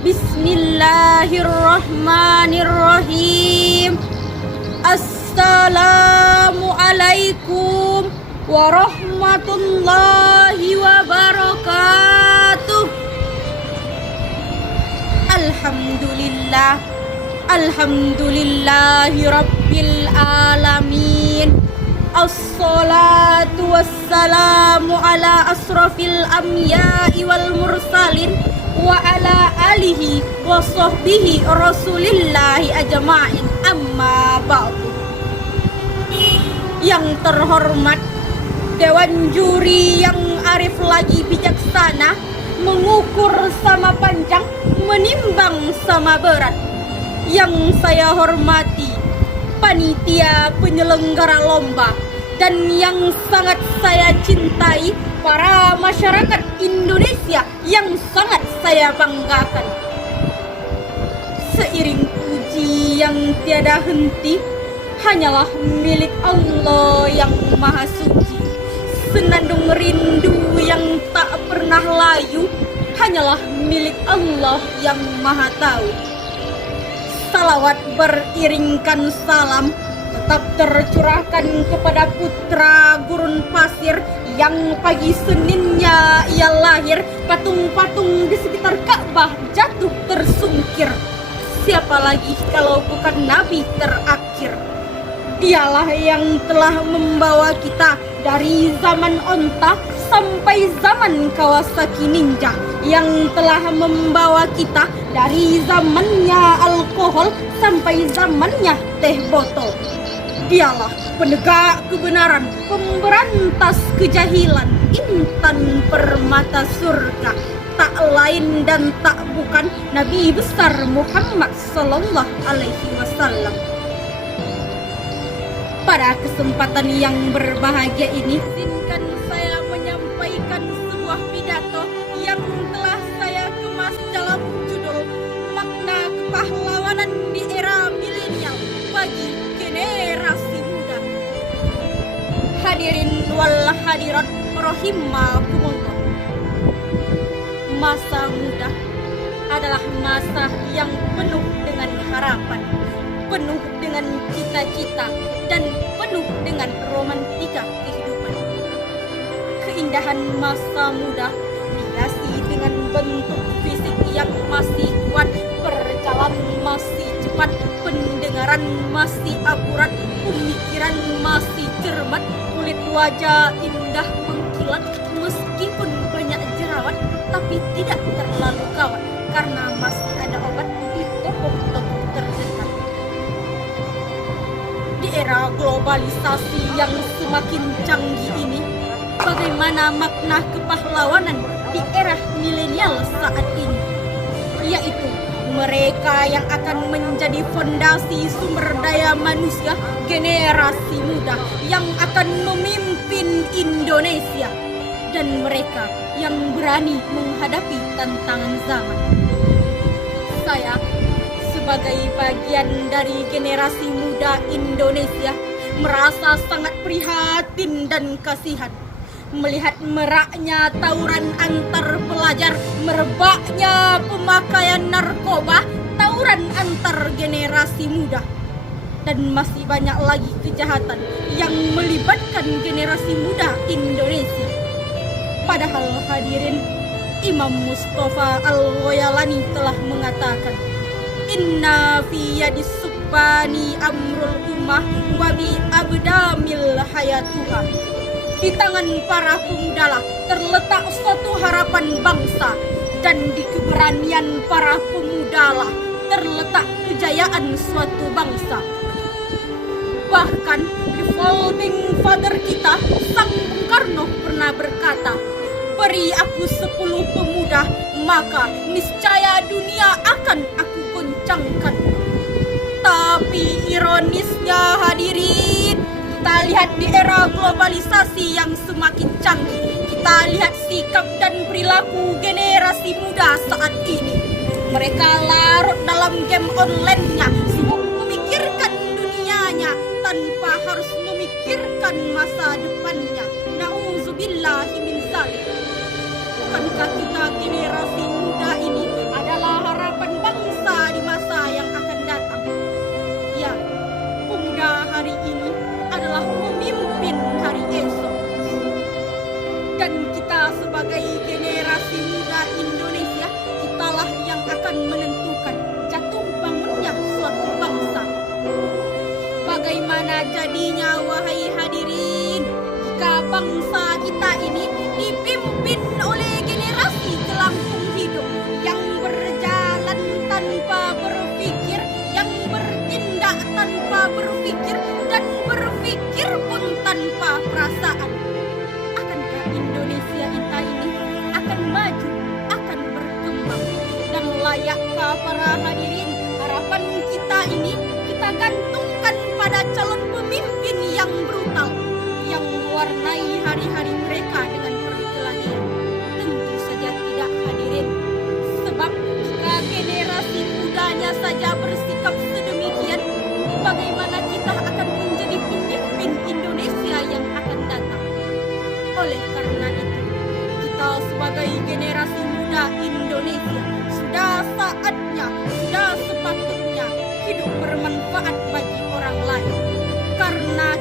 Bismillahirrahmanirrahim. Assalamualaikum warahmatullahi wabarakatuh. Alhamdulillah, alhamdulillahi rabbil alamin. Assalatu wassalamu ala asrafil anbiya'i wal mursalin wa ala alihi wa sahbihi rasulillahi ajma'in, amma ba'du. Yang terhormat Dewan Juri yang arif lagi bijaksana, mengukur sama panjang, menimbang sama berat. Yang saya hormati panitia penyelenggara lomba, dan yang sangat saya cintai para masyarakat Indonesia yang sangat saya banggakan. Seiring puji yang tiada henti hanyalah milik Allah yang maha suci. Senandung rindu yang tak pernah layu hanyalah milik Allah yang maha tahu. Salawat beriringkan salam tetap tercurahkan kepada putra gurun pasir yang pagi Seninnya ia lahir. Patung-patung di sekitar Ka'bah jatuh tersungkir. Siapa lagi kalau bukan Nabi terakhir? Dialah yang telah membawa kita dari zaman onta sampai zaman Kawasaki Ninja, yang telah membawa kita dari zamannya alkohol sampai zamannya teh botol. Dialah penegak kebenaran, pemberantas kejahilan, intan permata surga, tak lain dan tak bukan Nabi besar Muhammad sallallahu alaihi wasallam. Pada kesempatan yang berbahagia ini, izinkan saya menyampaikan sebuah pidato yang telah saya kemas dalam judul Makna Kepahlawanan di Era Milenial bagi Generasi Muda. Hadirin wal hadirat rahimakumullah. Masa muda adalah masa yang penuh dengan harapan, penuh dengan cita-cita, dan penuh dengan romantika kehidupan. Keindahan masa muda dihiasi dengan bentuk fisik yang masih kuat, perjalanan masih cepat, pendengaran masih akurat, pemikiran masih cermat, kulit wajah indah mengkilat, meskipun banyak jerawat tapi tidak terlalu kawat, karena masih ada obat di toko-toko terdekat. Di era globalisasi yang semakin canggih ini, bagaimana makna kepahlawanan di era milenial saat ini? Yaitu mereka yang akan menjadi fondasi sumber daya manusia generasi muda yang akan memimpin Indonesia, dan mereka yang berani menghadapi tantangan zaman. Saya sebagai bagian dari generasi muda Indonesia merasa sangat prihatin dan kasihan melihat meraknya tawuran antar pelajar, merebaknya pemakaian narkoba, tawuran antar generasi muda, dan masih banyak lagi kejahatan yang melibatkan generasi muda Indonesia. Padahal hadirin, Imam Mustafa Al-Ghoyalani telah mengatakan, Inna fi yadis subani amrul ummah wa bi abdamil hayatuha. Di tangan para pemudalah terletak suatu harapan bangsa, dan di keberanian para pemudalah terletak kejayaan suatu bangsa. Bahkan di founding father kita, Sang Bung Karno pernah berkata, beri aku 10 pemuda, maka niscaya dunia akan aku goncangkan. Tapi ironisnya hadirin, kita lihat di era globalisasi yang semakin canggih, kita lihat sikap dan perilaku generasi muda saat ini. Mereka larut dalam game online-nya, sibuk memikirkan dunianya tanpa harus memikirkan masa depannya. Na'udzubillahi min dzalik. Bukankah kita generasi muda ini adalah harapan Layakkah para hadirin harapan kita ini kita gantungkan pada calon pemimpin yang brutal, yang mewarnai hari-hari mereka dengan perkelahian? Tentu saja tidak, hadirin. Sebab jika generasi mudanya saja bersikap sedemikian, bagaimana kita akan menjadi pemimpin Indonesia yang akan datang? Oleh karena itu, kita sebagai generasi muda Indonesia sudah saatnya, sudah sepatutnya hidup bermanfaat bagi orang lain. Karena